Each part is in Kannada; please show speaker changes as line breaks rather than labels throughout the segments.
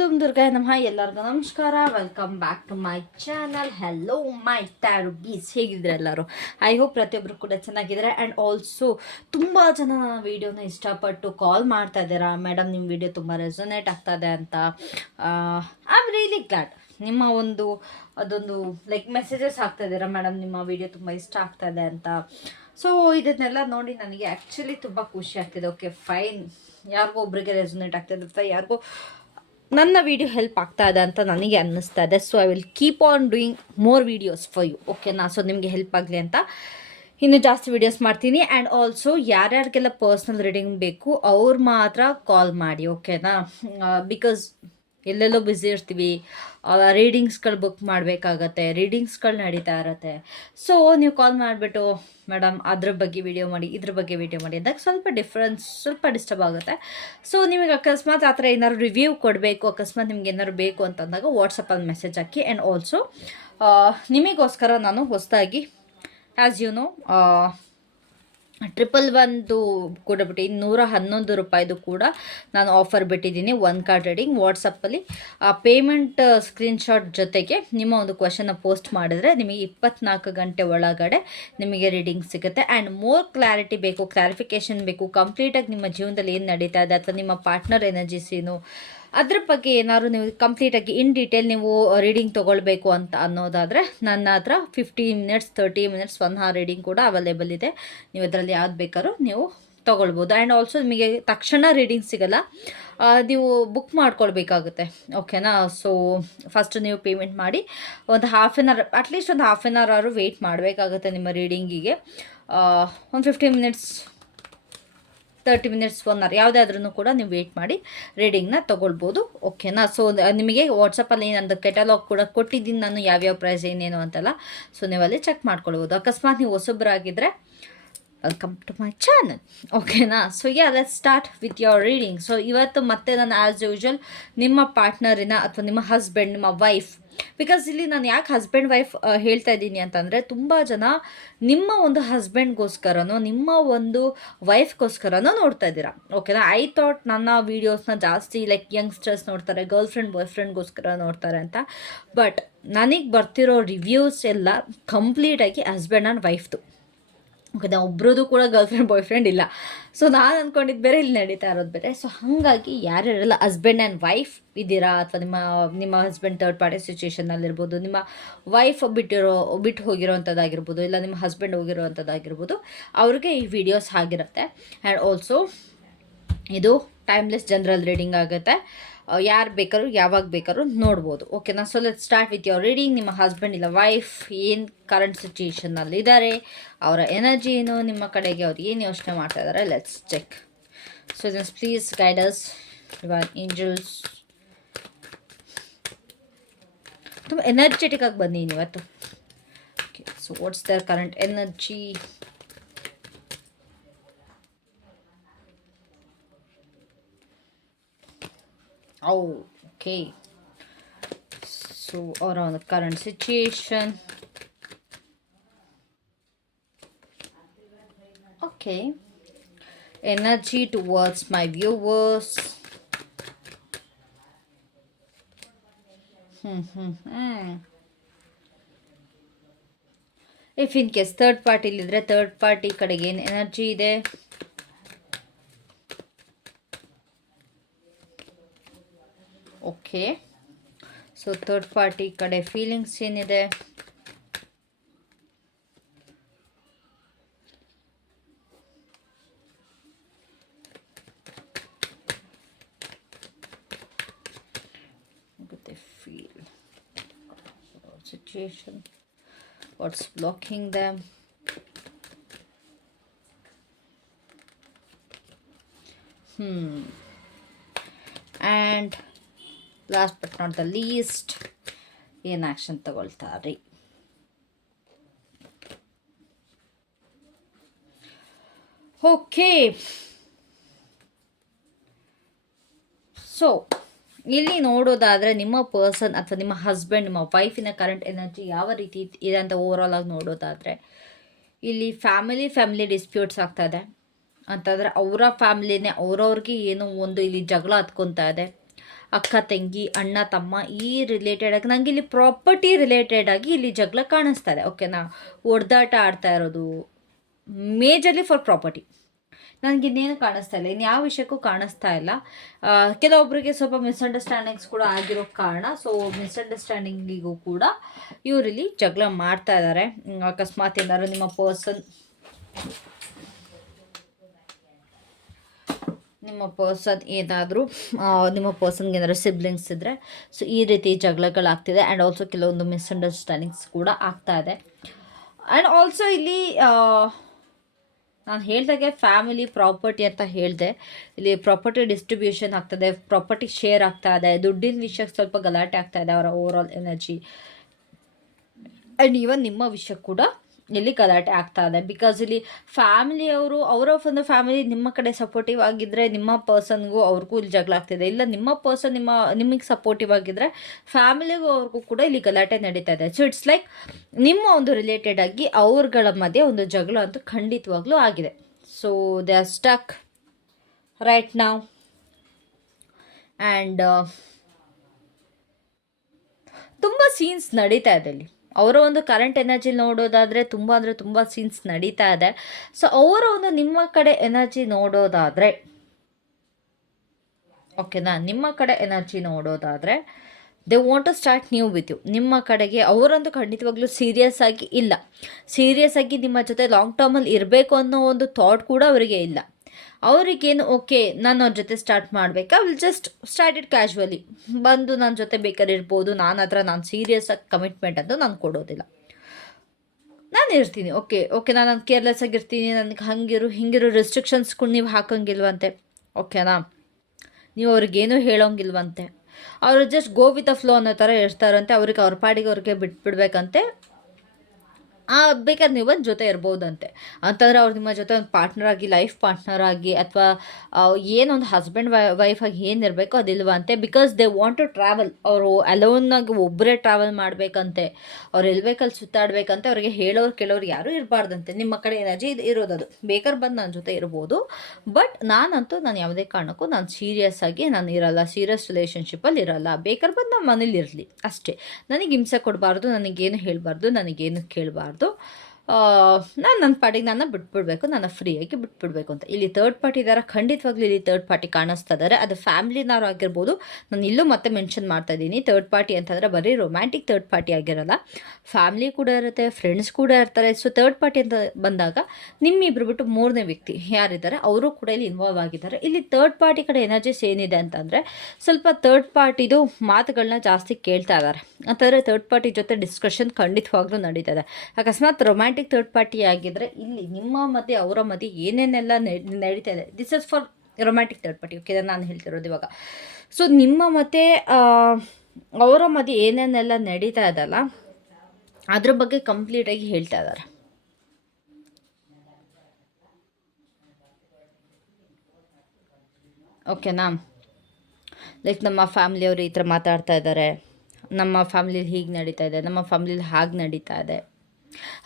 ದುಮ್ ದುರ್ಗಾ ಹಾಯ್ ಎಲ್ಲರಿಗೂ ನಮಸ್ಕಾರ. Welcome back to my channel hello my tarot bees ಹೇಗಿದ್ರೆ ಎಲ್ಲರೂ? ಐ ಹೋಪ್ ಪ್ರತಿಯೊಬ್ಬರು ಕೂಡ ಚೆನ್ನಾಗಿದ್ದಾರೆ. ಆ್ಯಂಡ್ ಆಲ್ಸೋ ತುಂಬ ಜನ ನನ್ನ ವೀಡಿಯೋನ ಇಷ್ಟಪಟ್ಟು ಕಾಲ್ ಮಾಡ್ತಾ ಇದ್ದೀರಾ. ಮೇಡಮ್ ನಿಮ್ಮ ವಿಡಿಯೋ ತುಂಬ ರೆಸೊನೇಟ್ ಆಗ್ತದೆ ಅಂತ. ಐ ಆಮ್ ರಿಯಲಿ ಗ್ಲಾಡ್ ನಿಮ್ಮ ಒಂದು, ಅದೊಂದು ಲೈಕ್ ಮೆಸೇಜಸ್ ಆಗ್ತಾ ಇದ್ದೀರಾ? ಮೇಡಮ್ ನಿಮ್ಮ ವಿಡಿಯೋ ತುಂಬ ಇಷ್ಟ ಆಗ್ತಾ ಅಂತ. ಸೊ ಇದನ್ನೆಲ್ಲ ನೋಡಿ ನನಗೆ ಆ್ಯಕ್ಚುಲಿ ತುಂಬ ಖುಷಿ ಆಗ್ತಿದೆ. ಓಕೆ ಫೈನ್ ಯಾರಿಗೋ ಒಬ್ರಿಗೆ ರೆಸೊನೇಟ್ ಆಗ್ತಿದೆ ಅಥವಾ ಯಾರಿಗೋ ನನ್ನ ವಿಡಿಯೋ ಹೆಲ್ಪ್ ಆಗ್ತಾ ಇದೆ ಅಂತ ನನಗೆ ಅನ್ನಿಸ್ತಾ ಇದೆ. So I will keep on doing more videos for you ಓಕೆನಾ ಸೊ ನಿಮಗೆ ಹೆಲ್ಪ್ ಆಗಲಿ ಅಂತ ಇನ್ನು ಜಾಸ್ತಿ ವೀಡಿಯೋಸ್ ಮಾಡ್ತೀನಿ. ಆ್ಯಂಡ್ ಆಲ್ಸೋ ಯಾರ್ಯಾರಿಗೆಲ್ಲ ಪರ್ಸ್ನಲ್ ರೀಡಿಂಗ್ ಬೇಕು, ಅವ್ರು ಮಾತ್ರ ಕಾಲ್ ಮಾಡಿ ಓಕೆನಾ ಬಿಕಾಸ್ ಎಲ್ಲೆಲ್ಲೋ ಬ್ಯುಸಿ ಇರ್ತೀವಿ ರೀಡಿಂಗ್ಸ್ಗಳು ಬುಕ್ ಮಾಡಬೇಕಾಗತ್ತೆ ರೀಡಿಂಗ್ಸ್ಗಳು ನಡೀತಾ ಇರತ್ತೆ. ಸೊ ನೀವು ಕಾಲ್ ಮಾಡಿಬಿಟ್ಟು ಮೇಡಮ್ ಅದ್ರ ಬಗ್ಗೆ ವಿಡಿಯೋ ಮಾಡಿ, ಇದ್ರ ಬಗ್ಗೆ ವಿಡಿಯೋ ಮಾಡಿ ಅಂದಾಗ ಸ್ವಲ್ಪ ಡಿಫ್ರೆನ್ಸ್ ಸ್ವಲ್ಪ ಡಿಸ್ಟರ್ಬ್ ಆಗುತ್ತೆ. ಸೊ ನಿಮಗೆ ಅಕಸ್ಮಾತ್ ಆ ಥರ ಏನಾದ್ರು ರಿವ್ಯೂ ಕೊಡಬೇಕು, ಅಕಸ್ಮಾತ್ ನಿಮ್ಗೆ ಏನಾದ್ರು ಬೇಕು ಅಂತಂದಾಗ ವಾಟ್ಸಪ್ಪಲ್ಲಿ ಮೆಸೇಜ್ ಹಾಕಿ ಆ್ಯಂಡ್ ಆಲ್ಸೋ ನಿಮಗೋಸ್ಕರ ನಾನು ಹೊಸದಾಗಿ ಆ್ಯಸ್ ಯು ನೋ ಟ್ರಿಪಲ್ ಒಂದು ಕೂಡ ಬಿಟ್ಟು ನೂರ ಹನ್ನೊಂದು ರೂಪಾಯಿದು ಕೂಡ ನಾನು ಆಫರ್ ಬಿಟ್ಟಿದ್ದೀನಿ ಒನ್ ಕಾರ್ಡ್ ರೀಡಿಂಗ್ ವಾಟ್ಸಪ್ಪಲ್ಲಿ ಆ ಪೇಮೆಂಟ್ ಸ್ಕ್ರೀನ್ಶಾಟ್ ಜೊತೆಗೆ ನಿಮ್ಮ ಒಂದು ಕ್ವಶನ್ನ ಪೋಸ್ಟ್ ಮಾಡಿದ್ರೆ ನಿಮಗೆ ಇಪ್ಪತ್ನಾಲ್ಕು ಗಂಟೆ ಒಳಗಡೆ ನಿಮಗೆ ರೀಡಿಂಗ್ ಸಿಗುತ್ತೆ. ಆ್ಯಂಡ್ ಮೋರ್ ಕ್ಲಾರಿಟಿ ಬೇಕು ಕ್ಲಾರಿಫಿಕೇಷನ್ ಬೇಕು ಕಂಪ್ಲೀಟಾಗಿ ನಿಮ್ಮ ಜೀವನದಲ್ಲಿ ಏನು ನಡೀತಾ ಇದೆ, ಅಥವಾ ನಿಮ್ಮ ಪಾರ್ಟ್ನರ್ ಎನರ್ಜಿಸ್ ಏನು ಅದ್ರ ಬಗ್ಗೆ ಏನಾದ್ರು ನೀವು ಕಂಪ್ಲೀಟಾಗಿ ಇನ್ ಡೀಟೇಲ್ ನೀವು ರೀಡಿಂಗ್ ತೊಗೊಳ್ಬೇಕು ಅಂತ ಅನ್ನೋದಾದರೆ ನನ್ನ ಹತ್ರ fifty minutes thirty minutes one hour reading ಕೂಡ ಅವೈಲೇಬಲ್ ಇದೆ. ನೀವು ಅದರಲ್ಲಿ ಯಾವ್ದು ಬೇಕಾದ್ರೂ ನೀವು ತಗೊಳ್ಬೋದು. ಆ್ಯಂಡ್ ಆಲ್ಸೋ ನಿಮಗೆ ತಕ್ಷಣ ರೀಡಿಂಗ್ ಸಿಗಲ್ಲ. ನೀವು ಬುಕ್ ಮಾಡ್ಕೊಳ್ಬೇಕಾಗುತ್ತೆ. ಓಕೆನಾ ಸೊ ಫಸ್ಟ್ ನೀವು ಪೇಮೆಂಟ್ ಮಾಡಿ, ಒಂದು half an hour at least ಒಂದು ಹಾಫ್ ಆನ್ ಅವರ್ ಆದರೂ ವೆಯ್ಟ್ ಮಾಡಬೇಕಾಗುತ್ತೆ ನಿಮ್ಮ ರೀಡಿಂಗಿಗೆ ಒಂದು fifteen minutes thirty minutes one hour ಯಾವುದಾದ್ರೂ ಕೂಡ ನೀವು ವೇಟ್ ಮಾಡಿ ರೀಡಿಂಗ್ನ ತೊಗೊಳ್ಬೋದು. ಓಕೆನಾ ಸೊ ನಿಮಗೆ ವಾಟ್ಸಪ್ಪಲ್ಲಿ ನಂದು ಕೆಟಲಾಗ್ ಕೂಡ ಕೊಟ್ಟಿದ್ದೀನಿ ನಾನು, ಯಾವ್ಯಾವ ಪ್ರೈಸ್ ಏನೇನು ಅಂತೆಲ್ಲ. ಸೊ ನೀವು ಅಲ್ಲಿ ಚೆಕ್ ಮಾಡ್ಕೊಳ್ಬೋದು. ಅಕಸ್ಮಾತ್ ನೀವು ಹೊಸೊಬ್ಬರಾಗಿದ್ದರೆ ವೆಲ್ಕಮ್ ಟು ಮೈ ಚಾನಲ್ ಓಕೆನಾ so yeah let start with your reading so ಇವತ್ತು ಮತ್ತೆ ನಾನು ಆ್ಯಸ್ ಯೂಶ್ವಲ್ ನಿಮ್ಮ ಪಾರ್ಟ್ನರಿನ ಅಥವಾ ನಿಮ್ಮ ಹಸ್ಬೆಂಡ್ ನಿಮ್ಮ ವೈಫ್ ಬಿಕಾಸ್ ಇಲ್ಲಿ ನಾನು ಯಾಕೆ ಹಸ್ಬೆಂಡ್ ವೈಫ್ ಹೇಳ್ತಾ ಇದ್ದೀನಿ ಅಂತಂದರೆ ತುಂಬ ಜನ ನಿಮ್ಮ ಒಂದು ಹಸ್ಬೆಂಡ್ಗೋಸ್ಕರನೋ ನಿಮ್ಮ ಒಂದು ವೈಫ್ಗೋಸ್ಕರನೋ ನೋಡ್ತಾ ಇದ್ದೀರಾ. ಓಕೆನಾ ಐ ಥಾಟ್ ನನ್ನ ವೀಡಿಯೋಸ್ನ ಜಾಸ್ತಿ ಲೈಕ್ ಯಂಗ್ಸ್ಟರ್ಸ್ ನೋಡ್ತಾರೆ ಗರ್ಲ್ ಫ್ರೆಂಡ್ ಬಾಯ್ ಫ್ರೆಂಡ್ಗೋಸ್ಕರ ನೋಡ್ತಾರೆ ಅಂತ. ಬಟ್ ನನಗೆ ಬರ್ತಿರೋ ರಿವ್ಯೂಸ್ ಎಲ್ಲ ಕಂಪ್ಲೀಟಾಗಿ ಹಸ್ಬೆಂಡ್ ಆ್ಯಂಡ್ ವೈಫ್ದು ಓಕೆ ನಾವು ಒಬ್ರದ್ದು ಕೂಡ ಗರ್ಲ್ ಫ್ರೆಂಡ್ ಬಾಯ್ ಫ್ರೆಂಡ್ ಇಲ್ಲ. ಸೊ ನಾನು ಅಂದ್ಕೊಂಡಿದ್ದು ಬೇರೆ ಇಲ್ಲಿ ನಡೀತಾ ಇರೋದು ಬೇರೆ. ಸೊ ಹಾಗಾಗಿ ಯಾರ್ಯಾರೆಲ್ಲ ಹಸ್ಬೆಂಡ್ ಆ್ಯಂಡ್ ವೈಫ್ ಇದ್ದೀರಾ? ಅಥವಾ ನಿಮ್ಮ ನಿಮ್ಮ ಹಸ್ಬೆಂಡ್ ಥರ್ಡ್ ಪಾರ್ಟಿ ಸಿಚುವೇಷನಲ್ಲಿರ್ಬೋದು ನಿಮ್ಮ ವೈಫ್ ಬಿಟ್ಟಿರೋ ಬಿಟ್ಟು ಹೋಗಿರೋವಂಥದ್ದಾಗಿರ್ಬೋದು ಇಲ್ಲ ನಿಮ್ಮ ಹಸ್ಬೆಂಡ್ ಹೋಗಿರೋವಂಥದ್ದಾಗಿರ್ಬೋದು ಅವ್ರಿಗೆ ಈ ವಿಡಿಯೋಸ್ ಆಗಿರುತ್ತೆ. ಆ್ಯಂಡ್ ಆಲ್ಸೋ ಇದು ಟೈಮ್ಲೆಸ್ ಜನರಲ್ ರೀಡಿಂಗ್ ಆಗುತ್ತೆ. ಯಾರು ಬೇಕಾದ್ರೂ, ಯಾವಾಗ ಬೇಕಾದ್ರೂ ನೋಡ್ಬೋದು. ಓಕೆನಾ so let start with your reading ನಿಮ್ಮ ಹಸ್ಬೆಂಡ್ ಇಲ್ಲ ವೈಫ್ ಏನು ಕರೆಂಟ್ ಸಿಚುಯೇಷನಲ್ಲಿ ಇದ್ದಾರೆ ಅವರ ಎನರ್ಜಿ ಏನು? ನಿಮ್ಮ ಕಡೆಗೆ ಅವ್ರು ಏನು ಯೋಚನೆ ಮಾಡ್ತಾ ಇದ್ದಾರೆ let's check so this please guides even angels ತುಂಬ ಎನರ್ಜೆಟಿಕ್ ಆಗಿ ಬನ್ನಿ ಇವತ್ತು. So what's their current energy Oh, okay. So around the current situation. Okay. Energy towards my viewers. Hmm, hmm, hmm. If in case third ಪಾರ್ಟಿಲಿದ್ರೆ third party ಕಡೆಗೆ ಏನು ಎನರ್ಜಿ ಇದೆ ಓಕೆ ಸೊ ಥರ್ಡ್ ಪಾರ್ಟಿ ಕಡೆ ಫೀಲಿಂಗ್ಸ್ ಏನಿದೆ what they feel situation what's blocking them hmm and last but not the least ಏನು ಆ್ಯಕ್ಷನ್ ತಗೊಳ್ತಾರೆ? ಓಕೆ ಸೊ ಇಲ್ಲಿ ನೋಡೋದಾದರೆ ನಿಮ್ಮ ಪರ್ಸನ್ ಅಥವಾ ನಿಮ್ಮ ಹಸ್ಬೆಂಡ್ ನಿಮ್ಮ ವೈಫಿನ ಕರೆಂಟ್ ಎನರ್ಜಿ ಯಾವ ರೀತಿ ಇದೆ ಅಂತ ಓವರಾಲ್ ಆಗಿ ನೋಡೋದಾದರೆ, ಇಲ್ಲಿ ಫ್ಯಾಮಿಲಿ ಫ್ಯಾಮಿಲಿ ಡಿಸ್ಪ್ಯೂಟ್ಸ್ ಆಗ್ತಾ ಇದೆ. ಅಂತಂದರೆ ಅವರ ಫ್ಯಾಮಿಲಿನೇ ಅವ್ರವ್ರಿಗೆ ಏನೋ ಒಂದು ಇಲ್ಲಿ ಜಗಳ ಹತ್ಕೊತಾ ಇದೆ. ಅಕ್ಕ, ತಂಗಿ, ಅಣ್ಣ, ತಮ್ಮ ಈ ರಿಲೇಟೆಡ್ ಆಗಿ ನನಗೆ ಇಲ್ಲಿ ಪ್ರಾಪರ್ಟಿ ರಿಲೇಟೆಡ್ ಆಗಿ ಇಲ್ಲಿ ಜಗಳ ಕಾಣಿಸ್ತಾ ಇದೆ. ಓಕೆನಾ ಒಡ್ದಾಟ ಆಡ್ತಾ ಇರೋದು ಮೇಜರ್ಲಿ ಫಾರ್ ಪ್ರಾಪರ್ಟಿ ನನಗೆ ಇನ್ನೇನು ಕಾಣಿಸ್ತಾ ಇಲ್ಲ. ಇನ್ಯಾವ ಯಾವ ವಿಷಯಕ್ಕೂ ಕಾಣಿಸ್ತಾ ಇಲ್ಲ. ಕೆಲವೊಬ್ಬರಿಗೆ ಸ್ವಲ್ಪ ಮಿಸ್ಅಂಡರ್ಸ್ಟ್ಯಾಂಡಿಂಗ್ಸ್ ಕೂಡ ಆಗಿರೋ ಕಾರಣ ಸೊ ಮಿಸ್ಅಂಡರ್ಸ್ಟ್ಯಾಂಡಿಂಗಿಗೂ ಕೂಡ ಇವರಿಲ್ಲಿ ಜಗಳ ಮಾಡ್ತಾ ಇದ್ದಾರೆ ಅಕಸ್ಮಾತ್ ಏನಾದ್ರು ನಿಮ್ಮ ಪರ್ಸನ್ ನಿಮ್ಮ ಪರ್ಸನ್ ಏನಾದರೂ ನಿಮ್ಮ ಪರ್ಸನ್ಗೆ ಏನಾದರೂ ಸಿಬ್ಲಿಂಗ್ಸ್ ಇದ್ದರೆ ಸೊ ಈ ರೀತಿ ಜಗಳಗಳಾಗ್ತಿದೆ ಆ್ಯಂಡ್ ಆಲ್ಸೋ ಕೆಲವೊಂದು ಮಿಸ್ಅಂಡರ್ಸ್ಟ್ಯಾಂಡಿಂಗ್ಸ್ ಕೂಡ ಆಗ್ತಾ ಇದೆ. ಆ್ಯಂಡ್ ಆಲ್ಸೋ ಇಲ್ಲಿ ನಾನು ಹೇಳ್ದಾಗೆ ಫ್ಯಾಮಿಲಿ ಪ್ರಾಪರ್ಟಿ ಅಂತ ಹೇಳಿದೆ. ಇಲ್ಲಿ ಪ್ರಾಪರ್ಟಿ ಡಿಸ್ಟ್ರಿಬ್ಯೂಷನ್ ಆಗ್ತದೆ ಪ್ರಾಪರ್ಟಿ ಶೇರ್ ಆಗ್ತಾ ಇದೆ, ದುಡ್ಡಿನ ವಿಷಯಕ್ಕೆ ಸ್ವಲ್ಪ ಗಲಾಟೆ ಆಗ್ತಾ ಇದೆ ಅವರ overall energy and even ನಿಮ್ಮ ವಿಷಯ ಕೂಡ ಇಲ್ಲಿ ಗಲಾಟೆ ಆಗ್ತಾ ಇದೆ? ಬಿಕಾಸ್ ಇಲ್ಲಿ ಫ್ಯಾಮಿಲಿಯವರು ಅವರ ಒಂದು ಫ್ಯಾಮಿಲಿ ನಿಮ್ಮ ಕಡೆ ಸಪೋರ್ಟಿವ್ ಆಗಿದ್ದರೆ ನಿಮ್ಮ ಪರ್ಸನ್ಗೂ ಅವ್ರಿಗೂ ಇಲ್ಲಿ ಜಗಳ ಆಗ್ತಿದೆ ಇಲ್ಲ ನಿಮ್ಮ ಪರ್ಸನ್ ನಿಮ್ಮ, ನಿಮಗೆ ಸಪೋರ್ಟಿವ್ ಆಗಿದ್ದರೆ ಫ್ಯಾಮಿಲಿಗೂ ಅವ್ರಿಗೂ ಕೂಡ ಇಲ್ಲಿ ಗಲಾಟೆ ನಡೀತಾ ಇದೆ. ಸೊ ಇಟ್ಸ್ ಲೈಕ್ ನಿಮ್ಮ ಒಂದು ರಿಲೇಟೆಡ್ ಆಗಿ ಅವ್ರಗಳ ಮಧ್ಯೆ ಒಂದು ಜಗಳ ಅಂತೂ ಖಂಡಿತವಾಗ್ಲೂ ಆಗಿದೆ. So they are stuck right ನಾವು ಆ್ಯಂಡ್ ತುಂಬ ಸೀನ್ಸ್ ನಡೀತಾ ಇದೆ ಇಲ್ಲಿ ಅವರ ಒಂದು ಕರೆಂಟ್ ಎನರ್ಜಿ ನೋಡೋದಾದರೆ ತುಂಬ ಅಂದರೆ ತುಂಬ ಸೀನ್ಸ್ ನಡೀತಾ ಇದೆ. ಸೊ ಅವರ ಒಂದು ನಿಮ್ಮ ಕಡೆ ಎನರ್ಜಿ ನೋಡೋದಾದರೆ ಓಕೆನಾ ನಿಮ್ಮ ಕಡೆ ಎನರ್ಜಿ ನೋಡೋದಾದರೆ they want to start new with you ನಿಮ್ಮ ಕಡೆಗೆ ಅವರಂತೂ ಖಂಡಿತವಾಗ್ಲೂ ಸೀರಿಯಸ್ ಆಗಿ ಇಲ್ಲ. ಸೀರಿಯಸ್ ಆಗಿ ನಿಮ್ಮ ಜೊತೆ ಲಾಂಗ್ ಟರ್ಮಲ್ಲಿ ಇರಬೇಕು ಅನ್ನೋ ಒಂದು ಥಾಟ್ ಕೂಡ ಅವರಿಗೆ ಇಲ್ಲ. ಅವರಿಗೇನು ಓಕೆ, ನಾನು ಅವ್ರ ಜೊತೆ ಸ್ಟಾರ್ಟ್ ಮಾಡಬೇಕಾ? Will just start it casually ಬಂದು ನನ್ನ ಜೊತೆ ಬೇಕಾದ್ರೆ ಇರ್ಬೋದು, ನಾನು ಹತ್ರ ನಾನು ಸೀರಿಯಸ್ ಆಗಿ ಕಮಿಟ್ಮೆಂಟ್ ಅಂತೂ ನಾನು ಕೊಡೋದಿಲ್ಲ. ನಾನು ಇರ್ತೀನಿ ಓಕೆ ಓಕೆ ನಾನು ಕೇರ್ಲೆಸ್ ಆಗಿರ್ತೀನಿ ನನಗೆ ಹಂಗಿರು, ಹಿಂಗಿರು ರೆಸ್ಟ್ರಿಕ್ಷನ್ಸ್ಗಳು ನೀವು ಹಾಕೋಂಗಿಲ್ವಂತೆ ಓಕೆನಾ ನೀವು ಅವ್ರಿಗೇನು ಹೇಳೋಂಗಿಲ್ವಂತೆ. ಅವರು ಜಸ್ಟ್ ಗೋ ವಿತ್ ಫ್ಲೋ ಅನ್ನೋ ಥರ ಇರ್ತಾರಂತೆ, ಅವ್ರಿಗೆ ಅವ್ರ ಪಾಡಿಗೆ ಅವ್ರಿಗೆ ಬಿಟ್ಬಿಡ್ಬೇಕಂತೆ. ಆ, ಬೇಕಾದ್ರೆ ನೀವು ಒಂದು ಜೊತೆ ಇರ್ಬೋದಂತೆ. ಅಂತಂದರೆ ಅವ್ರು ನಿಮ್ಮ ಜೊತೆ ಒಂದು ಪಾರ್ಟ್ನರ್ ಆಗಿ ಲೈಫ್ ಪಾರ್ಟ್ನರ್ ಆಗಿ, ಅಥವಾ ಏನೊಂದು ಹಸ್ಬೆಂಡ್ ವೈ ವೈಫ್ ಆಗಿ ಏನಿರಬೇಕೋ ಅದಿಲ್ವಂತೆ. Because they want to travel ಅವರು ಅಲೋನಾಗಿ ಒಬ್ಬರೇ ಟ್ರಾವೆಲ್ ಮಾಡಬೇಕಂತೆ. ಅವ್ರು ಎಲ್ಬೇಕಲ್ಲಿ ಸುತ್ತಾಡಬೇಕಂತೆ. ಅವ್ರಿಗೆ ಹೇಳೋರು ಕೇಳೋರು ಯಾರೂ ಇರಬಾರ್ದಂತೆ. ನಿಮ್ಮ ಕಡೆ ಎನರ್ಜಿ ಇದು ಇರೋದದು ಬೇಕಾದ್ರೆ ಬಂದು ನನ್ನ ಜೊತೆ ಇರ್ಬೋದು. ಬಟ್ ನಾನಂತೂ ನಾನು ಯಾವುದೇ ಕಾರಣಕ್ಕೂ ನಾನು ಸೀರಿಯಸ್ ಆಗಿ ನಾನು ಇರಲ್ಲ. ಸೀರಿಯಸ್ ರಿಲೇಷನ್ಶಿಪ್ಪಲ್ಲಿ ಇರಲ್ಲ. ಬೇಕಾದ್ರೆ ಬಂದು ನಮ್ಮ ಮನೇಲಿ ಇರಲಿ. ಅಷ್ಟೇ. ನನಗೆ ಹಿಂಸೆ ಕೊಡಬಾರ್ದು. ನನಗೇನು ಹೇಳಬಾರ್ದು. ನನಗೇನು ಕೇಳಬಾರ್ದು. ¿cierto? ನಾನು ನನ್ನ ಪಾರ್ಟಿಗೆ ನಾನು ಬಿಟ್ಬಿಡ್ಬೇಕು ನನ್ನ ಫ್ರೀಯಾಗಿ ಬಿಟ್ಬಿಡ್ಬೇಕು ಅಂತ. ಇಲ್ಲಿ ತರ್ಡ್ ಪಾರ್ಟಿ ಇದ್ದಾರೆ ಖಂಡಿತವಾಗ್ಲೂ ಇಲ್ಲಿ ತರ್ಡ್ ಪಾರ್ಟಿ ಕಾಣಿಸ್ತಾ ಇದ್ದಾರೆ ಅದು ಫ್ಯಾಮ್ಲಿನವ್ರು ಆಗಿರ್ಬೋದು, ನಾನು ಇಲ್ಲೂ ಮತ್ತೆ ಮೆನ್ಷನ್ ಮಾಡ್ತಾ ಇದ್ದೀನಿ. ತರ್ಡ್ ಪಾರ್ಟಿ ಅಂತಂದರೆ ಬರೀ ರೊಮ್ಯಾಂಟಿಕ್ ತರ್ಡ್ ಪಾರ್ಟಿ ಆಗಿರಲ್ಲ. ಫ್ಯಾಮಿಲಿ ಕೂಡ ಇರುತ್ತೆ ಫ್ರೆಂಡ್ಸ್ ಕೂಡ ಇರ್ತಾರೆ. ಸೊ ತರ್ಡ್ ಪಾರ್ಟಿ ಅಂತ ಬಂದಾಗ ನಿಮ್ಮಿಬ್ರು ಬಿಟ್ಟು ಮೂರನೇ ವ್ಯಕ್ತಿ ಯಾರಿದ್ದಾರೆ, ಅವರು ಕೂಡ ಇಲ್ಲಿ ಇನ್ವಾಲ್ವ್ ಆಗಿದ್ದಾರೆ. ಇಲ್ಲಿ ತರ್ಡ್ ಪಾರ್ಟಿ ಕಡೆ ಎನರ್ಜಿಸ್ ಏನಿದೆ ಅಂತಂದರೆ, ಸ್ವಲ್ಪ ತರ್ಡ್ ಪಾರ್ಟಿದು ಮಾತುಗಳನ್ನ ಜಾಸ್ತಿ ಕೇಳ್ತಾ ಇದ್ದಾರೆ ಅಂತಂದರೆ ತರ್ಡ್ ಪಾರ್ಟಿ ಜೊತೆ ಡಿಸ್ಕಷನ್ ಖಂಡಿತವಾಗ್ಲೂ ನಡೀತದೆ ಅಕಸ್ಮಾತ್ ರೊಮ್ಯಾಂಟಿಕ್ ತರ್ಡ್ ಪಾರ್ಟಿ ಆಗಿದ್ರೆ ಇಲ್ಲಿ ನಿಮ್ಮ ಮಧ್ಯೆ, ಅವರ ಮಧ್ಯೆ ಏನೇನೆಲ್ಲ ನಡ್- ನಡೀತಾ ಇದೆ. This is for romantic third party okay ನಾನು ಹೇಳ್ತಿರೋದು ಇವಾಗ. ಸೊ ನಿಮ್ಮ ಮತ್ತೆ ಅವರ ಮಧ್ಯೆ ಏನೇನೆಲ್ಲ ನಡೀತಾ ಇದಲ್ಲ ಅದ್ರ ಬಗ್ಗೆ ಕಂಪ್ಲೀಟಾಗಿ ಹೇಳ್ತಾ ಇದ್ದಾರೆ. ಓಕೆನಾ ಲೈಕ್ ನಮ್ಮ ಫ್ಯಾಮಿಲಿಯವರು ಈ ಥರ ಮಾತಾಡ್ತಾ ಇದ್ದಾರೆ. ನಮ್ಮ ಫ್ಯಾಮಿಲಿಲಿ ಹೀಗೆ ನಡೀತಾ ಇದೆ, ನಮ್ಮ ಫ್ಯಾಮ್ಲಿಲಿ ಹಾಗೆ ನಡೀತಾ ಇದೆ.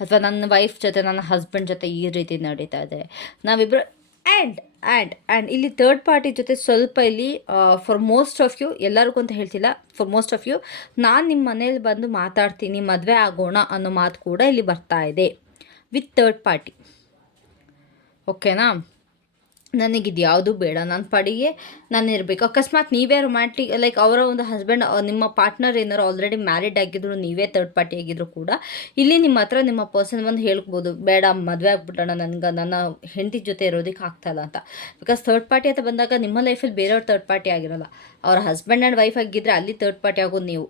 ಅಥವಾ ನನ್ನ ವೈಫ್ ಜೊತೆ, ನನ್ನ ಹಸ್ಬೆಂಡ್ ಜೊತೆ ಈ ರೀತಿ ನಡೀತಾ ಇದೆ. ನಾವಿಬ್ಬರು ಆ್ಯಂಡ್ ಆ್ಯಂಡ್ ಆ್ಯಂಡ್ ಇಲ್ಲಿ ಥರ್ಡ್ ಪಾರ್ಟಿ ಜೊತೆ ಸ್ವಲ್ಪ ಇಲ್ಲಿ ಫಾರ್ ಮೋಸ್ಟ್ ಆಫ್ ಯು ಎಲ್ಲರಿಗೂ ಅಂತ ಹೇಳ್ತಿಲ್ಲ ಫಾರ್ ಮೋಸ್ಟ್ ಆಫ್ ಯು ನಾನು ನಿಮ್ಮ ಮನೇಲಿ ಬಂದು ಮಾತಾಡ್ತೀನಿ, ಮದುವೆ ಆಗೋಣ ಅನ್ನೋ ಮಾತು ಕೂಡ ಇಲ್ಲಿ ಬರ್ತಾ ಇದೆ ವಿತ್ ಥರ್ಡ್ ಪಾರ್ಟಿ ಓಕೆನಾ ನನಗಿದು ಯಾವುದು ಬೇಡ ನನ್ನ ಪಾಡಿಗೆ ನಾನು ಇರಬೇಕು. ಅಕಸ್ಮಾತ್ ನೀವೇ ರೊಮ್ಯಾಂಟಿಕ್ ಲೈಕ್ ಅವರ ಒಂದು ಹಸ್ಬೆಂಡ್ ನಿಮ್ಮ ಪಾರ್ಟ್ನರ್ ಏನಾರು ಆಲ್ರೆಡಿ ಮ್ಯಾರಿಡ್ ಆಗಿದ್ರು, ನೀವೇ ತರ್ಡ್ ಪಾರ್ಟಿ ಆಗಿದ್ರು ಕೂಡ, ಇಲ್ಲಿ ನಿಮ್ಮ ಹತ್ರ ನಿಮ್ಮ ಪರ್ಸನ್ ಬಂದು ಹೇಳ್ಬೋದು ಬೇಡ, ಮದುವೆ ಆಗ್ಬಿಟ್ಟಣ, ನನಗೆ, ನನ್ನ ಹೆಂಡತಿ ಜೊತೆ ಇರೋದಕ್ಕೆ ಆಗ್ತಾಯಿಲ್ಲ ಅಂತ. ಬಿಕಾಸ್ ಥರ್ಡ್ ಪಾರ್ಟಿ ಅಂತ ಬಂದಾಗ ನಿಮ್ಮ ಲೈಫಲ್ಲಿ ಬೇರೆಯವ್ರ ತರ್ಡ್ ಪಾರ್ಟಿ ಆಗಿರಲ್ಲ. ಅವರ ಹಸ್ಬೆಂಡ್ ಆ್ಯಂಡ್ ವೈಫ್ ಆಗಿದ್ದರೆ ಅಲ್ಲಿ ತರ್ಡ್ ಪಾರ್ಟಿ ಆಗೋದು ನೀವು.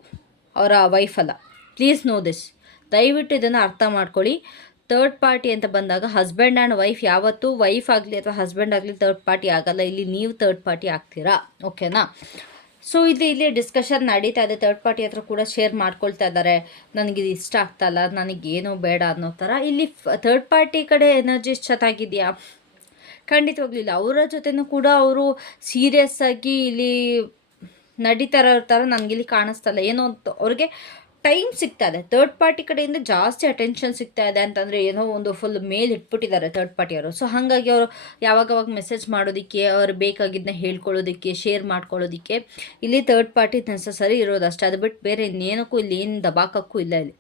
ಅವರ ವೈಫ್ ಅಲ್ಲ. ಪ್ಲೀಸ್ ನೋ ದಿಸ್ ದಯವಿಟ್ಟು ಇದನ್ನು ಅರ್ಥ ಮಾಡ್ಕೊಳ್ಳಿ. ತರ್ಡ್ ಪಾರ್ಟಿ ಅಂತ ಬಂದಾಗ ಹಸ್ಬೆಂಡ್ ಆ್ಯಂಡ್ ವೈಫ್ ಯಾವತ್ತೂ ವೈಫ್ ಆಗಲಿ ಅಥವಾ ಹಸ್ಬೆಂಡ್ ಆಗಲಿ ಥರ್ಡ್ ಪಾರ್ಟಿ ಆಗಲ್ಲ. ಇಲ್ಲಿ ನೀವು ಥರ್ಡ್ ಪಾರ್ಟಿ ಆಗ್ತೀರಾ? ಓಕೆನಾ ಸೊ ಇದು ಇಲ್ಲಿ ಡಿಸ್ಕಷನ್ ನಡೀತಾ ಇದೆ. ಥರ್ಡ್ ಪಾರ್ಟಿ ಹತ್ರ ಕೂಡ ಶೇರ್ ಮಾಡ್ಕೊಳ್ತಾ ಇದ್ದಾರೆ. ನನಗೆ ಇದು ಇಷ್ಟ ಆಗ್ತಲ್ಲ, ನನಗೇನು ಬೇಡ ಅನ್ನೋ ಥರ. ಇಲ್ಲಿ ಥರ್ಡ್ ಪಾರ್ಟಿ ಕಡೆ ಎನರ್ಜಿ ಚೆನ್ನಾಗಿದೆಯಾ ಖಂಡಿತವಾಗ್ಲಿಲ್ಲ ಅವರ ಜೊತೆನೂ ಕೂಡ ಅವರು ಸೀರಿಯಸ್ ಆಗಿ ಇಲ್ಲಿ ನಡೀತಾ ಇರೋ ಥರ ನನಗಿಲ್ಲಿ ಕಾಣಿಸ್ತಲ್ಲ ಏನೋ ಅಂತ ಅವ್ರಿಗೆ ಟೈಮ್ ಸಿಗ್ತಾ ಇದೆ. ತರ್ಡ್ ಪಾರ್ಟಿ ಕಡೆಯಿಂದ ಜಾಸ್ತಿ ಅಟೆನ್ಷನ್ ಸಿಗ್ತಾ ಇದೆ ಅಂತಂದರೆ ಏನೋ ಒಂದು ಫುಲ್ ಮೇಲ್ ಇಟ್ಬಿಟ್ಟಿದ್ದಾರೆ ತರ್ಡ್ ಪಾರ್ಟಿಯವರು ಸೊ ಹಾಗಾಗಿ ಅವರು ಯಾವಾಗವಾಗ ಮೆಸೇಜ್ ಮಾಡೋದಕ್ಕೆ ಅವ್ರು ಬೇಕಾಗಿದ್ದನ್ನ ಹೇಳ್ಕೊಳ್ಳೋದಕ್ಕೆ ಶೇರ್ ಮಾಡ್ಕೊಳ್ಳೋದಕ್ಕೆ ಇಲ್ಲಿ ತರ್ಡ್ ಪಾರ್ಟಿ ನೆಸಸರಿ ಇರೋದು ಅಷ್ಟೇ ಅದು ಬಿಟ್ಟು ಬೇರೆ ಇನ್ನೇನಕ್ಕೂ ಇಲ್ಲಿ, ಏನು ದಬಾಕಕ್ಕೂ ಇಲ್ಲ ಇಲ್ಲಿ.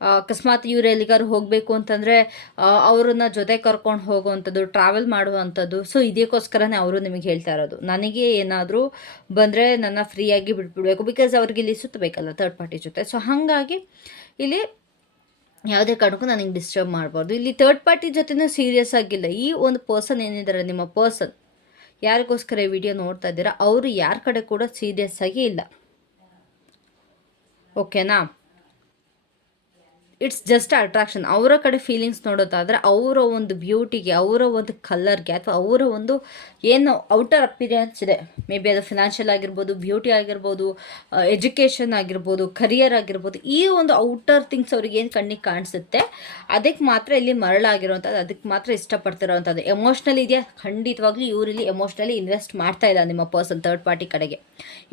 ಅಕಸ್ಮಾತ್ ಇವ್ರು ಎಲ್ಲಿಗಾರು ಹೋಗಬೇಕು ಅಂತಂದರೆ ಅವ್ರನ್ನ ಜೊತೆ ಕರ್ಕೊಂಡು ಹೋಗುವಂಥದ್ದು ಟ್ರಾವೆಲ್ ಮಾಡುವಂಥದ್ದು. ಸೊ ಇದಕ್ಕೋಸ್ಕರನೇ ಅವರು ನಿಮಗೆ ಹೇಳ್ತಾ ಇರೋದು. ನನಗೆ ಏನಾದರೂ ಬಂದರೆ ನನ್ನ ಫ್ರೀಯಾಗಿ ಬಿಟ್ಬಿಡ್ಬೇಕು. ಬಿಕಾಸ್ ಅವ್ರಿಗೆ ಇಲ್ಲಿ ಸುತ್ತಬೇಕಲ್ಲ ಥರ್ಡ್ ಪಾರ್ಟಿ ಜೊತೆ. ಸೊ ಹಾಗಾಗಿ ಇಲ್ಲಿ ಯಾವುದೇ ಕಾರಣಕ್ಕೂ ನನಗೆ ಡಿಸ್ಟರ್ಬ್ ಮಾಡಬಾರ್ದು. ಇಲ್ಲಿ ಥರ್ಡ್ ಪಾರ್ಟಿ ಜೊತೆನೂ ಸೀರಿಯಸ್ ಆಗಿಲ್ಲ. ಈ ಒಂದು ಪರ್ಸನ್ ಏನಿದ್ದಾರೆ, ನಿಮ್ಮ ಪರ್ಸನ್ ಯಾರಿಗೋಸ್ಕರ ಈ ವಿಡಿಯೋ ನೋಡ್ತಾ ಇದ್ದೀರಾ? ಅವರು ಯಾರ ಕಡೆ ಕೂಡ ಸೀರಿಯಸ್ ಆಗಿ ಇಲ್ಲ. ಓಕೆನಾ ಇಟ್ಸ್ ಜಸ್ಟ್ ಅಟ್ರಾಕ್ಷನ್ ಅವರ ಕಡೆ ಫೀಲಿಂಗ್ಸ್ ನೋಡೋದಾದರೆ ಅವರ ಒಂದು ಬ್ಯೂಟಿಗೆ ಅವರ ಒಂದು ಕಲರ್ಗೆ ಅಥವಾ ಅವರ ಒಂದು ಏನು ಔಟರ್ ಅಪಿರಿಯನ್ಸ್ ಇದೆ. ಮೇ ಬಿ ಅದು ಫಿನಾನ್ಷಿಯಲ್ ಆಗಿರ್ಬೋದು ಬ್ಯೂಟಿ ಆಗಿರ್ಬೋದು ಎಜುಕೇಷನ್ ಆಗಿರ್ಬೋದು ಕರಿಯರ್ ಆಗಿರ್ಬೋದು, ಈ ಒಂದು ಔಟರ್ ಥಿಂಗ್ಸ್ ಅವ್ರಿಗೆ ಏನು ಕಣ್ಣಿಗೆ ಕಾಣಿಸುತ್ತೆ? ಅದಕ್ಕೆ ಮಾತ್ರ ಇಲ್ಲಿ ಮರಳಾಗಿರೋವಂಥದ್ದು, ಅದಕ್ಕೆ ಮಾತ್ರ ಇಷ್ಟಪಡ್ತಿರೋವಂಥದ್ದು. ಎಮೋಷ್ನಲ್ ಇದೆಯಾ? ಖಂಡಿತವಾಗ್ಲೂ ಇವರಲ್ಲಿ ಎಮೋಷ್ನಲಿ ಇನ್ವೆಸ್ಟ್ ಮಾಡ್ತಾ ಇಲ್ಲ ನಿಮ್ಮ ಪರ್ಸನ್ ಥರ್ಡ್ ಪಾರ್ಟಿ ಕಡೆಗೆ.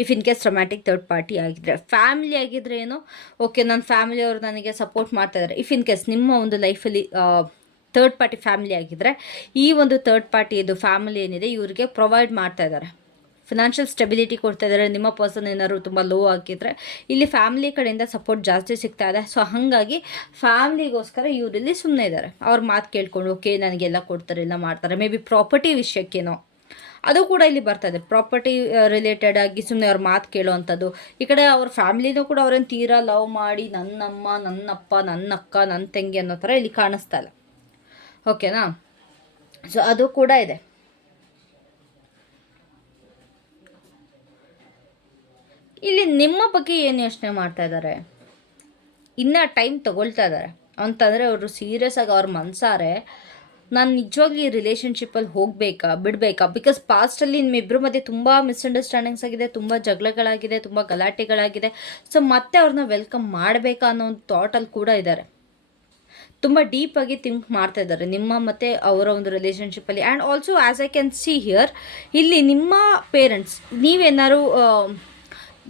If in case romantic third party ಆಗಿದ್ರೆ. ಫ್ಯಾಮಿಲಿ ಆಗಿದ್ರೆ ಏನು? ಓಕೆ ನನ್ನ ಫ್ಯಾಮಿಲಿಯವರು ನನಗೆ ಸಪೋರ್ಟ್ ಮಾಡ್ತಾ ಇದ್ದಾರೆ ಇಫ್ ಇನ್ ಕೇಸ್ ನಿಮ್ಮ ಒಂದು ಲೈಫಲ್ಲಿ ಥರ್ಡ್ ಪಾರ್ಟಿ ಫ್ಯಾಮಿಲಿ ಆಗಿದ್ದರೆ ಈ ಒಂದು ಥರ್ಡ್ ಪಾರ್ಟಿ ಇದು ಫ್ಯಾಮಿಲಿ ಏನಿದೆ, ಇವರಿಗೆ ಪ್ರೊವೈಡ್ ಮಾಡ್ತಾ ಇದ್ದಾರೆ ಫಿನಾನ್ಷಿಯಲ್ ಸ್ಟೆಬಿಲಿಟಿ ಕೊಡ್ತಾ ಇದ್ದಾರೆ ನಿಮ್ಮ ಪರ್ಸನ್ ಏನಾದ್ರು ತುಂಬ ಲೋ ಆಗಿದ್ರೆ, ಇಲ್ಲಿ ಫ್ಯಾಮಿಲಿ ಕಡೆಯಿಂದ ಸಪೋರ್ಟ್ ಜಾಸ್ತಿ ಸಿಗ್ತಾ ಇದೆ. ಸೊ, ಹಾಗಾಗಿ ಫ್ಯಾಮಿಲಿಗೋಸ್ಕರ ಇವರಲ್ಲಿ ಸುಮ್ಮನೆ ಇದ್ದಾರೆ ಅವ್ರ ಮಾತು ಕೇಳ್ಕೊಂಡು, ಓಕೆ, ನನಗೆಲ್ಲ ಕೊಡ್ತಾರೆ ಎಲ್ಲ ಮಾಡ್ತಾರೆ. ಮೇ ಬಿ ಪ್ರಾಪರ್ಟಿ ವಿಷಯಕ್ಕೇನೋ. ಅದು ಕೂಡ ಇಲ್ಲಿ ಬರ್ತದೆ. ಪ್ರಾಪರ್ಟಿ ರಿಲೇಟೆಡ್ ಆಗಿ ಸುಮ್ಮನೆ ಅವ್ರ ಮಾತು ಕೇಳುವಂಥದ್ದು ಈ ಕಡೆ ಅವ್ರ ಫ್ಯಾಮಿಲಿನೂ ಕೂಡ ಅವ್ರೇನು ತೀರಾ ಲವ್ ಮಾಡಿ ನನ್ನಮ್ಮ, ನನ್ನಪ್ಪ ನನ್ನ ಅಕ್ಕ ನನ್ನ ತಂಗಿ ಅನ್ನೋ ಥರ ಇಲ್ಲಿ ಕಾಣಿಸ್ತಾ ಇಲ್ಲ. ಓಕೆನಾ? ಸೊ ಅದು ಕೂಡ ಇದೆ. ಇಲ್ಲಿ ನಿಮ್ಮ ಬಗ್ಗೆ ಏನು ಯೋಚನೆ ಮಾಡ್ತಾ ಇದ್ದಾರೆ ಇನ್ನೂ ಟೈಮ್ ತಗೊಳ್ತಾ ಇದ್ದಾರೆ ಅಂತಂದರೆ ಅವರು ಸೀರಿಯಸ್ ಆಗಿ ಅವ್ರ ಮನ್ಸಾರೆ. ನಾನು ನಿಜವಾಗ್ಲೂ ಈ ರಿಲೇಷನ್ಶಿಪ್ಪಲ್ಲಿ ಹೋಗಬೇಕಾ, ಬಿಡಬೇಕಾ? ಬಿಕಾಸ್ ಪಾಸ್ಟಲ್ಲಿ ನಿಮ್ಮಿಬ್ಬರ ಮಧ್ಯೆ ತುಂಬ ಮಿಸ್ಅಂಡರ್ಸ್ಟ್ಯಾಂಡಿಂಗ್ಸ್ ಆಗಿದೆ, ತುಂಬ ಜಗಳಗಳಾಗಿದೆ, ತುಂಬ ಗಲಾಟೆಗಳಾಗಿದೆ. ಸೊ ಮತ್ತೆ ಅವ್ರನ್ನ ವೆಲ್ಕಮ್ ಮಾಡಬೇಕಾ ಅನ್ನೋ ಒಂದು ಥಾಟಲ್ಲಿ ಕೂಡ ಇದ್ದಾರೆ ತುಂಬ ಡೀಪಾಗಿ ಥಿಂಕ್ ಮಾಡ್ತಾ ಇದ್ದಾರೆ ನಿಮ್ಮ ಮತ್ತು ಅವರ ಒಂದು ರಿಲೇಷನ್ಶಿಪ್ಪಲ್ಲಿ and also as I can see here ಇಲ್ಲಿ ನಿಮ್ಮ ಪೇರೆಂಟ್ಸ್ ನೀವೇನಾದ್ರು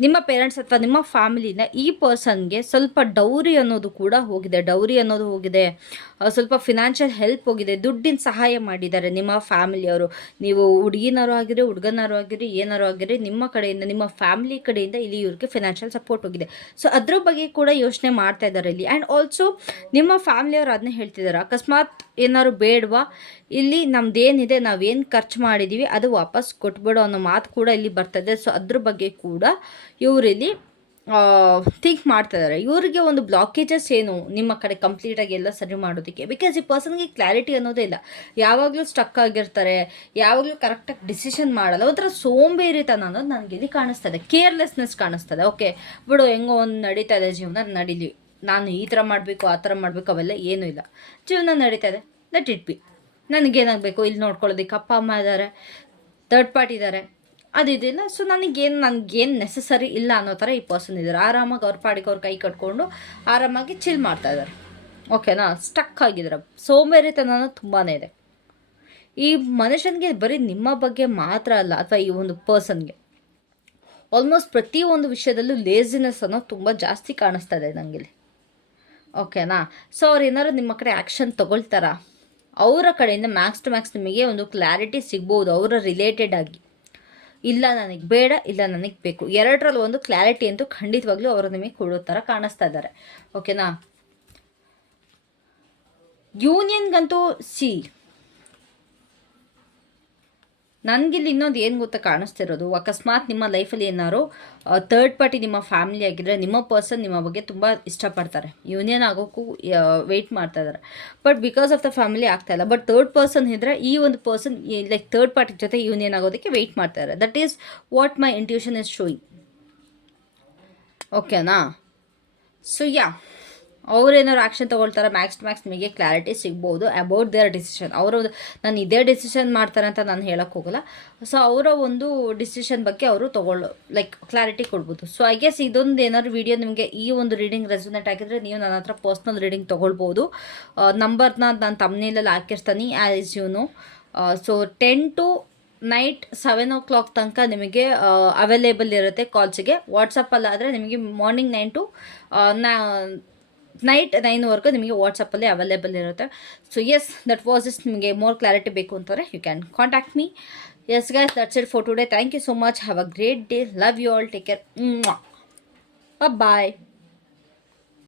ನಿಮ್ಮ ಪೇರೆಂಟ್ಸ್ ಅಥವಾ ನಿಮ್ಮ ಫ್ಯಾಮಿಲಿನ ಈ ಪರ್ಸನ್ಗೆ ಸ್ವಲ್ಪ ಡೌರಿ ಅನ್ನೋದು ಕೂಡ ಹೋಗಿದೆ ಡೌರಿ ಅನ್ನೋದು ಹೋಗಿದೆ. ಸ್ವಲ್ಪ ಫಿನಾನ್ಷಿಯಲ್ ಹೆಲ್ಪ್ ಹೋಗಿದೆ. ದುಡ್ಡಿನ ಸಹಾಯ ಮಾಡಿದ್ದಾರೆ ನಿಮ್ಮ ಫ್ಯಾಮಿಲಿಯವರು ನೀವು ಹುಡುಗಿನಾರು ಆಗಿರಿ, ಹುಡುಗನಾರು ಆಗಿರಿ, ಏನಾರು ಆಗಿರಿ, ನಿಮ್ಮ ಕಡೆಯಿಂದ, ನಿಮ್ಮ ಫ್ಯಾಮಿಲಿ ಕಡೆಯಿಂದ ಇಲ್ಲಿ ಇವ್ರಿಗೆ ಫಿನಾನ್ಷಿಯಲ್ ಸಪೋರ್ಟ್ ಹೋಗಿದೆ. ಸೊ ಅದ್ರ ಬಗ್ಗೆ ಕೂಡ ಯೋಚನೆ ಮಾಡ್ತಾ ಇದ್ದಾರೆ ಇಲ್ಲಿ. ಆ್ಯಂಡ್ ಆಲ್ಸೋ ನಿಮ್ಮ ಫ್ಯಾಮಿಲಿಯವರು ಅದನ್ನೇ ಹೇಳ್ತಿದ್ದಾರೆ ಅಕಸ್ಮಾತ್ ಏನಾದ್ರು ಬೇಡವಾ? ಇಲ್ಲಿ ನಮ್ದೇನಿದೆ, ನಾವೇನು ಖರ್ಚು ಮಾಡಿದ್ದೀವಿ ಅದು ವಾಪಸ್ ಕೊಟ್ಬಿಡೋ ಅನ್ನೋ ಮಾತು ಕೂಡ ಇಲ್ಲಿ ಬರ್ತದೆ ಸೊ ಅದ್ರ ಬಗ್ಗೆ ಕೂಡ ಇವರಿಲ್ಲಿ ಥಿಂಕ್ ಮಾಡ್ತಾ ಇದ್ದಾರೆ ಇವರಿಗೆ ಒಂದು ಬ್ಲಾಕೇಜಸ್ ಏನು ನಿಮ್ಮ ಕಡೆ ಕಂಪ್ಲೀಟಾಗಿ ಎಲ್ಲ ಸರಿ ಮಾಡೋದಕ್ಕೆ? ಬಿಕಾಸ್ ಈ ಪರ್ಸನ್ಗೆ ಕ್ಲಾರಿಟಿ ಅನ್ನೋದೇ ಇಲ್ಲ. ಯಾವಾಗಲೂ ಸ್ಟಕ್ ಆಗಿರ್ತಾರೆ, ಯಾವಾಗಲೂ ಕರೆಕ್ಟಾಗಿ ಡಿಸಿಷನ್ ಮಾಡಲ್ಲ. ಒಂಥರ ಸೋಂಬೇರಿತನ ಅನ್ನೋದು ನನಗೆ ಇಲ್ಲಿ ಕಾಣಿಸ್ತದೆ ಕೇರ್ಲೆಸ್ನೆಸ್ ಕಾಣಿಸ್ತದೆ ಓಕೆ ಬಿಡು, ಹೆಂಗೋ ಒಂದು ನಡೀತಾ ಇದೆ ಜೀವನ, ನಡೀಲಿ. ನಾನು ಈ ಥರ ಮಾಡಬೇಕು, ಆ ಥರ ಮಾಡಬೇಕು, ಅವೆಲ್ಲ ಏನೂ ಇಲ್ಲ. ಜೀವನ ನಡೀತಾ ಇದೆ. ದಟ್ ಇಟ್ ಬಿ ನನಗೇನಾಗಬೇಕು ಇಲ್ಲಿ ನೋಡ್ಕೊಳ್ಳೋದಕ್ಕೆ ಅಪ್ಪ, ಅಮ್ಮ ಇದ್ದಾರೆ. ತರ್ಡ್ ಪಾರ್ಟಿ ಇದ್ದಾರೆ. ಅದಿದಿಲ್ಲ ಸೊ ನನಗೇನು ನನಗೇನು ನೆಸಸರಿ ಇಲ್ಲ ಅನ್ನೋ ಥರ ಈ ಪರ್ಸನ್ ಇದ್ದಾರೆ. ಆರಾಮಾಗಿ ಅವ್ರ ಪಾಡಿಗೆ ಅವ್ರ ಕೈ ಕಟ್ಕೊಂಡು ಆರಾಮಾಗಿ ಚಿಲ್ ಮಾಡ್ತಾ ಇದ್ದಾರೆ. ಓಕೆನಾ ಸ್ಟಕ್ ಆಗಿದ್ದಾರೆ. ಅನ್ನೋದು ತುಂಬಾ ಇದೆ. ಈ ಮನುಷ್ಯನಿಗೆ ಬರೀ ನಿಮ್ಮ ಬಗ್ಗೆ ಮಾತ್ರ ಅಲ್ಲ, ಅಥವಾ ಈ ಒಂದು ಪರ್ಸನ್ಗೆ ಆಲ್ಮೋಸ್ಟ್ ಪ್ರತಿಯೊಂದು ವಿಷಯದಲ್ಲೂ ಲೇಸಿನೆಸ್ ಅನ್ನೋದು ತುಂಬ ಜಾಸ್ತಿ ಕಾಣಿಸ್ತಾ ಇದೆ ನನಗಿಲ್ಲಿ ಓಕೆನಾ ಸೊ ಅವ್ರು ಏನಾದ್ರು ನಿಮ್ಮ ಕಡೆ ಆ್ಯಕ್ಷನ್ ತಗೊಳ್ತಾರಾ? ಅವರ ಕಡೆಯಿಂದ ಮ್ಯಾಕ್ಸ್ ಟು ಮ್ಯಾಕ್ಸ್ ನಿಮಗೆ ಒಂದು ಕ್ಲಾರಿಟಿ ಸಿಗ್ಬೋದು, ಅವರ ರಿಲೇಟೆಡ್ ಆಗಿ. ಇಲ್ಲ ನನಗೆ ಬೇಡ, ಇಲ್ಲ ನನಗೆ ಬೇಕು. ಎರಡರಲ್ಲಿ ಒಂದು ಕ್ಲಾರಿಟಿ ಅಂತೂ ಖಂಡಿತವಾಗ್ಲೂ ಅವರು ನಿಮಗೆ ಕೊಡೋ ಥರ ಕಾಣಿಸ್ತಾ ಇದ್ದಾರೆ. ಓಕೆನಾ ಯೂನಿಯನ್ಗಂತೂ ಸಿ ನನಗಿಲ್ಲಿ ಇನ್ನೊಂದು ಏನು ಗೊತ್ತಾ ಕಾಣಿಸ್ತಿರೋದು, ಅಕಸ್ಮಾತ್ ನಿಮ್ಮ ಲೈಫಲ್ಲಿ ಏನಾದ್ರು ಥರ್ಡ್ ಪಾರ್ಟಿ ನಿಮ್ಮ ಫ್ಯಾಮಿಲಿ ಆಗಿದ್ರೆ ನಿಮ್ಮ ಪರ್ಸನ್ ನಿಮ್ಮ ಬಗ್ಗೆ ತುಂಬ ಇಷ್ಟಪಡ್ತಾರೆ. ಯೂನಿಯನ್ ಆಗೋಕ್ಕೂ ವೆಯ್ಟ್ ಮಾಡ್ತಾ ಇದ್ದಾರೆ but because of the family ಆಗ್ತಾಯಿಲ್ಲ ಬಟ್ ಥರ್ಡ್ ಪರ್ಸನ್ ಇದ್ದರೆ ಈ ಒಂದು ಪರ್ಸನ್ ಲೈಕ್ ಥರ್ಡ್ ಪಾರ್ಟಿ ಜೊತೆ ಯೂನಿಯನ್ ಆಗೋದಕ್ಕೆ ವೆಯ್ಟ್ ಮಾಡ್ತಾ ಇದ್ದಾರೆ that is what my intuition is showing ಓಕೆನಾ ಸೊ ಯಾ ಅವ್ರೇನಾದ್ರು ಆ್ಯಕ್ಷನ್ ತೊಗೊಳ್ತಾರೆ ಮ್ಯಾಕ್ಸ್ ಮ್ಯಾಕ್ಸ್ ನಿಮಗೆ ಕ್ಲಾರಿಟಿ ಸಿಗ್ಬೋದು ಅಬೌಟ್ ದೇರ್ ಡಿಸಿಷನ್ ಅವರು ನಾನು ಇದೇ ಡಿಸಿಷನ್ ಮಾಡ್ತಾರೆ ಅಂತ ನಾನು ಹೇಳೋಕ್ಕೆ ಹೋಗಲ್ಲ. ಸೊ ಅವರ ಒಂದು ಡಿಸಿಷನ್ ಬಗ್ಗೆ ಅವರು ತೊಗೊಳ್ಳೋ ಲೈಕ್ ಕ್ಲಾರಿಟಿ ಕೊಡ್ಬೋದು. ಸೊ ಐ ಗೆಸ್ ಇದೊಂದು ಏನಾದ್ರು ವಿಡಿಯೋ ನಿಮಗೆ ಈ ಒಂದು ರೀಡಿಂಗ್ ರೆಸೊನೇಟ್ ಆಗಿದ್ರೆ ನೀವು ನನ್ನ ಹತ್ರ ಪರ್ಸ್ನಲ್ ರೀಡಿಂಗ್ ತೊಗೊಳ್ಬೋದು. ನಂಬರ್ನ ನಾನು ತಮ್ಮನೇಲಲ್ಲಿ ಹಾಕಿರ್ತೀನಿ as you know so ten to night seven o'clock ತನಕ ನಿಮಗೆ ಅವೈಲೇಬಲ್ ಇರುತ್ತೆ ಕಾಲ್ಸಿಗೆ ವಾಟ್ಸಪ್ಪಲ್ಲಾದರೆ ನಿಮಗೆ ಮಾರ್ನಿಂಗ್ ನೈನ್ ಟು ನಾ ನೈಟ್ ನೈನ್ವರೆಗೂ ನಿಮಗೆ ವಾಟ್ಸಪ್ಪಲ್ಲಿ ಅವೈಲೇಬಲ್ ಇರುತ್ತೆ. So yes that was is ನಿಮಗೆ ಮೋರ್ ಕ್ಲಾರಿಟಿ ಬೇಕು ಅಂತಂದರೆ you can contact me yes guys that's it for today thank you so much have a great day love you all take care bye